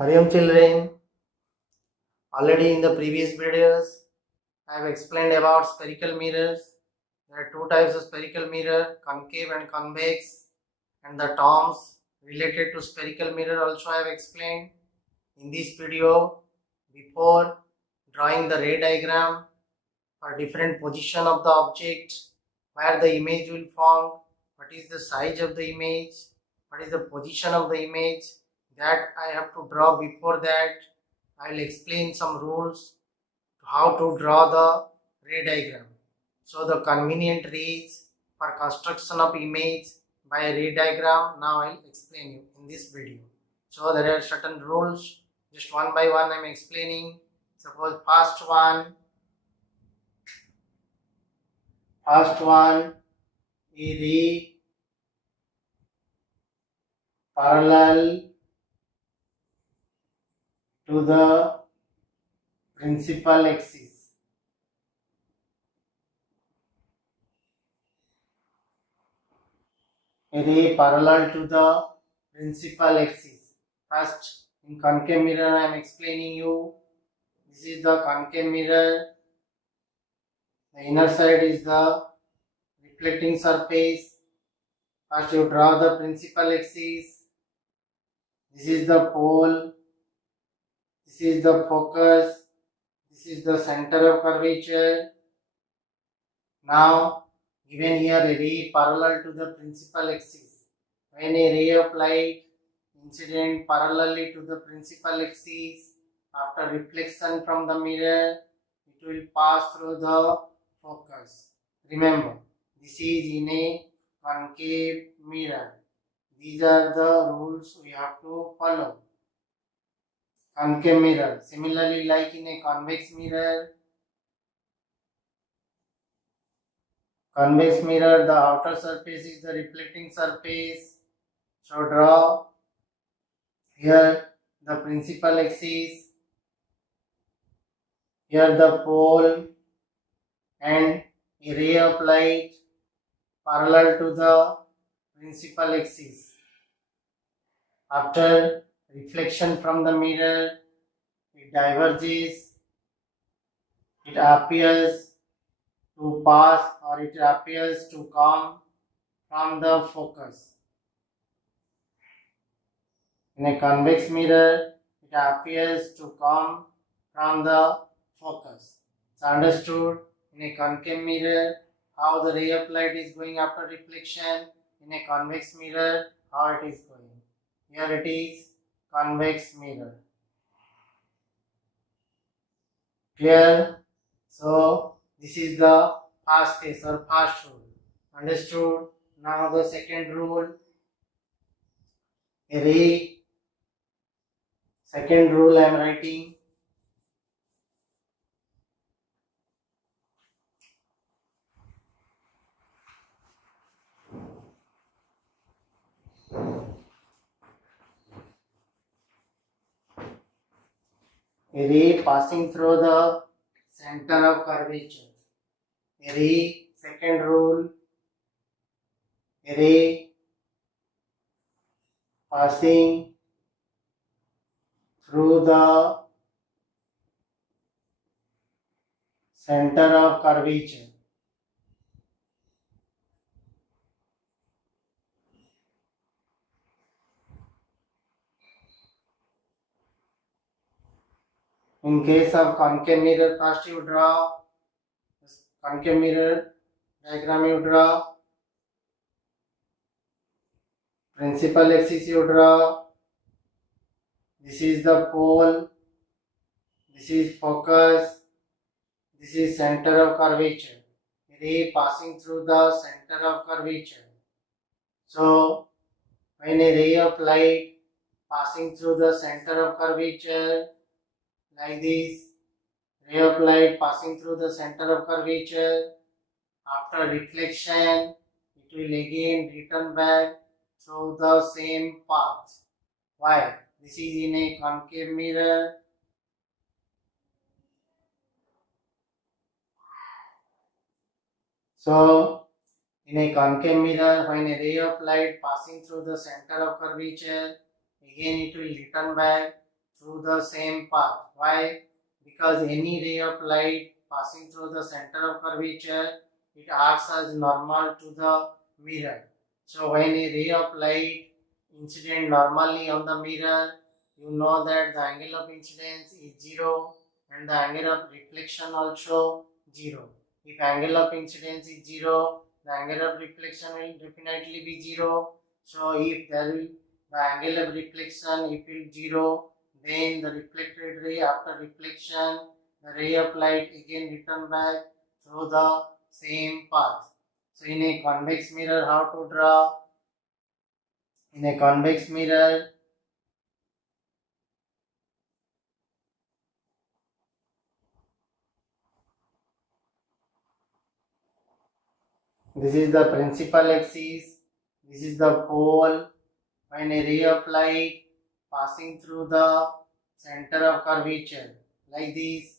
Hariam children, already in the previous videos, I have explained about spherical mirrors. There are two types of spherical mirror, concave and convex, and the terms related to spherical mirror also I have explained. In this video, before drawing the ray diagram for different position of the object, where the image will form, what is the size of the image, what is the position of the image, that I have to draw. Before that, I will explain some rules to how to draw the ray diagram. So the convenient rays for construction of image by a ray diagram, now I will explain you in this video. So there are certain rules, just one by one I am explaining. Suppose first one, a ray parallel to the principal axis. A ray parallel to the principal axis. First, in concave mirror I am explaining you. This is the concave mirror. The inner side is the reflecting surface. First you draw the principal axis. This is the pole. This is the focus. This is the center of curvature. Now, given here a ray parallel to the principal axis. When a ray of light incident parallelly to the principal axis, after reflection from the mirror, it will pass through the focus. Remember, this is in a concave mirror. These are the rules we have to follow. Concave mirror. Similarly, like in a convex mirror, the outer surface is the reflecting surface. So draw here the principal axis, here the pole, and a ray of light parallel to the principal axis. After reflection from the mirror, it diverges, it appears to pass or it appears to come from the focus. In a convex mirror, it appears to come from the focus. It's understood in a concave mirror how the ray of light is going after reflection, in a convex mirror how it is going. Here it is convex mirror. Clear? So this is the first case or first rule. Understood? Now the second rule. A ray. Second rule I am writing. A ray passing through the center of curvature. A ray, second rule, a ray passing through the center of curvature. In case of concave mirror, first you draw concave mirror diagram, you draw principal axis, you draw. This is the pole, this is focus, this is center of curvature. Ray passing through the center of curvature. So when a ray of light passing through the center of curvature, like this, ray of light passing through the center of curvature, after reflection, it will again return back through the same path. Why? This is in a concave mirror. So, in a concave mirror, when a ray of light passing through the center of curvature, again it will return back through the same path. Why? Because any ray of light passing through the center of curvature, it acts as normal to the mirror. So when a ray of light incident normally on the mirror, you know that the angle of incidence is 0 and the angle of reflection also 0. If angle of incidence is 0, the angle of reflection will definitely be 0. So if there will the angle of reflection if it is 0, then the reflected ray after reflection, the ray of light again return back through the same path. So in a convex mirror, how to draw? In a convex mirror, this is the principal axis, this is the pole. When a ray of light passing through the center of curvature like this,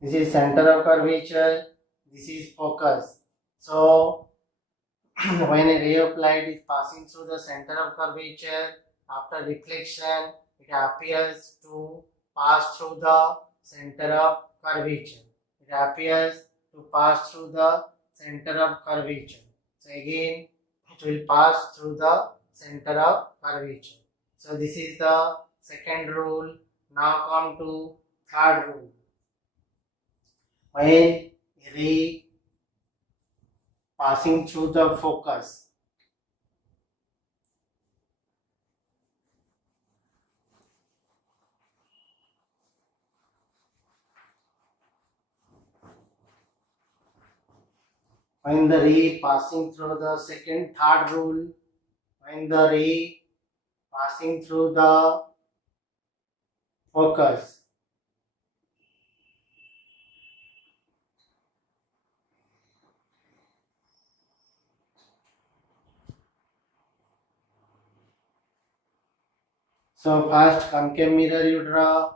this is center of curvature, this is focus. So when a ray of light is passing through the center of curvature, after reflection, it appears to pass through the center of curvature. It appears to pass through the center of curvature. So again, it will pass through the center of curvature. So this is the second rule. Now come to third rule. When a ray passing through the focus, when the ray passing through the third rule, when the ray passing through the focus, so first concave mirror you draw.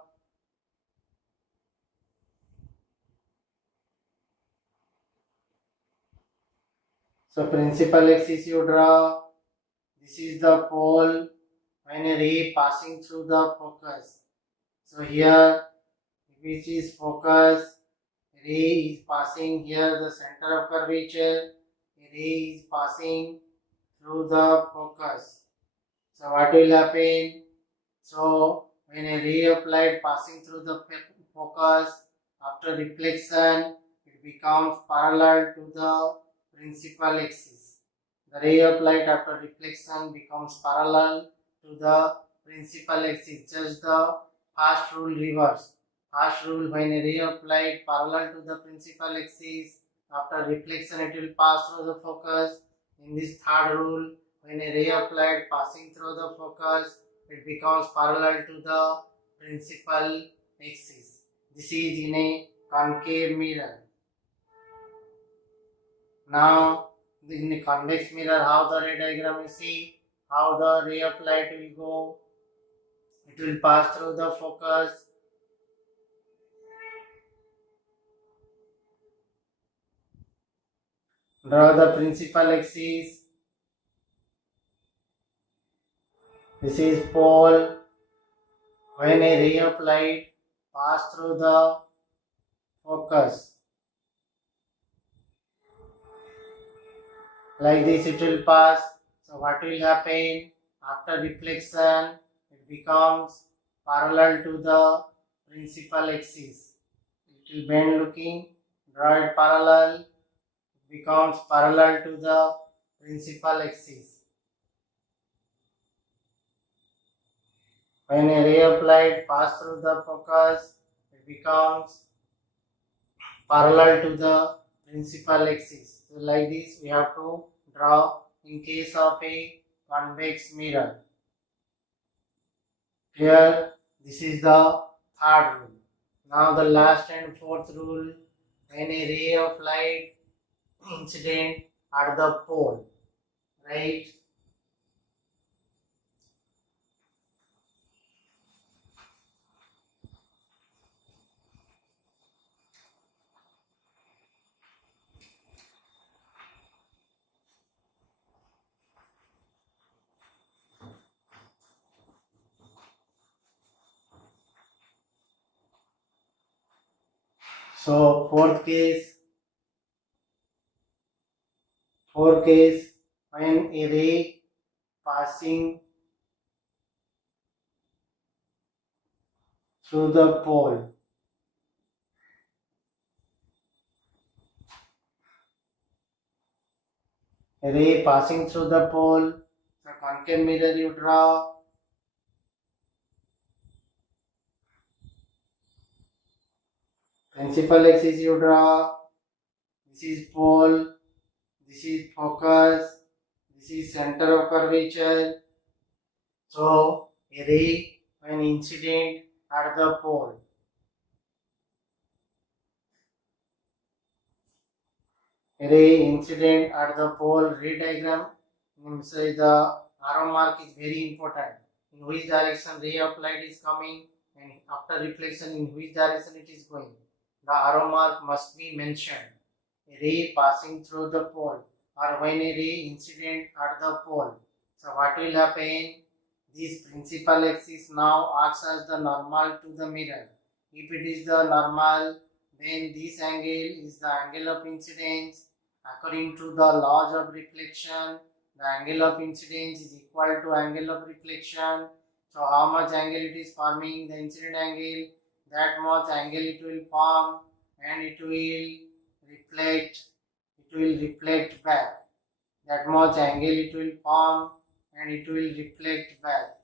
So principal axis you draw. This is the pole when a ray passing through the focus. So here, which is focus, ray is passing here the center of curvature. Ray is passing through the focus. So what will happen? So when a ray of light passing through the focus, after reflection, it becomes parallel to the principal axis. The ray of light after reflection becomes parallel to the principal axis. Just the first rule reverse. First rule, when a ray of light parallel to the principal axis, after reflection it will pass through the focus. In this third rule, when a ray of light passing through the focus, it becomes parallel to the principal axis. This is in a concave mirror. Now, in the convex mirror, how the ray diagram you see, how the ray of light will go. It will pass through the focus. Draw the principal axis. This is pole. When a ray of light pass through the focus, like this it will pass. So what will happen? After reflection, it becomes parallel to the principal axis. It will bend looking, draw it parallel, it becomes parallel to the principal axis. When a ray of light passes through the focus, it becomes parallel to the principal axis. So like this we have to draw in case of a convex mirror. Here this is the third rule. Now the last and fourth rule, when a ray of light incident at the pole, right? So fourth case, when a ray passing through the pole the concave mirror you draw, principal axis you draw, this is pole, this is focus, this is center of curvature. So a ray when incident at the pole, ray diagram means the arrow mark is very important. In which direction ray of light is coming and after reflection in which direction it is going. The arrow mark must be mentioned. A ray passing through the pole or when a ray incident at the pole. So what will happen? This principal axis now acts as the normal to the mirror. If it is the normal, then this angle is the angle of incidence. According to the laws of reflection, the angle of incidence is equal to angle of reflection. So how much angle it is forming, the incident angle, that much angle it will form and it will reflect back. That much angle it will form and it will reflect back.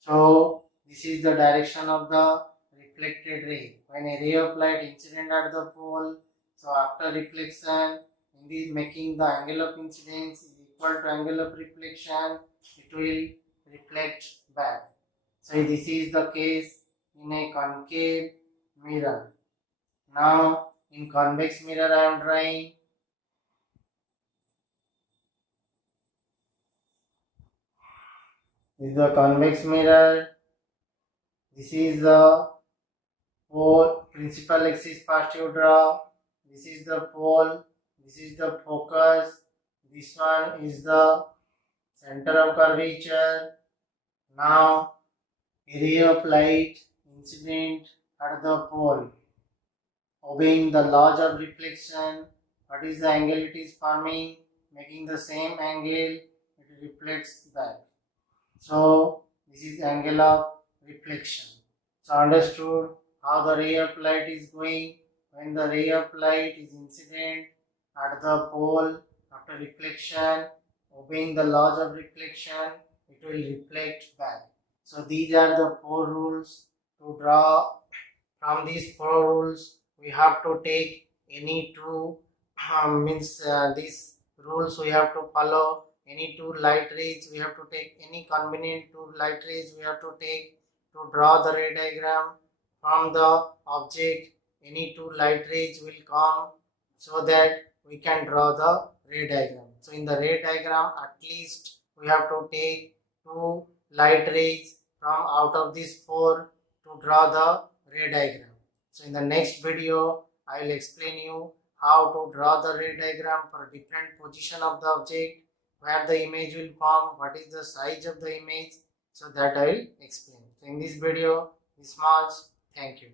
So this is the direction of the reflected ray. When a ray of light incident at the pole, so after reflection, in this making the angle of incidence is equal to angle of reflection, it will reflect back. So this is the case in a concave mirror. Now in convex mirror I am drawing. This is the convex mirror. This is the pole, principal axis first you draw. This is the pole. This is the focus. This one is the center of curvature. Now area of light incident at the pole. Obeying the laws of reflection, what is the angle it is forming? Making the same angle, it reflects back. So this is angle of reflection. So understood how the ray of light is going. When the ray of light is incident at the pole after reflection, obeying the laws of reflection, it will reflect back. So these are the 4 rules to draw. From these 4 rules, we have to take any two these rules we have to follow. Any 2 light rays we have to take, any convenient 2 light rays we have to take to draw the ray diagram. From the object, any 2 light rays will come so that we can draw the ray diagram. So in the ray diagram, at least we have to take 2 light rays from out of these 4 to draw the ray diagram. So in the next video, I will explain you how to draw the ray diagram for different position of the object, where the image will form, what is the size of the image, so that I will explain. So in this video, this much. Thank you.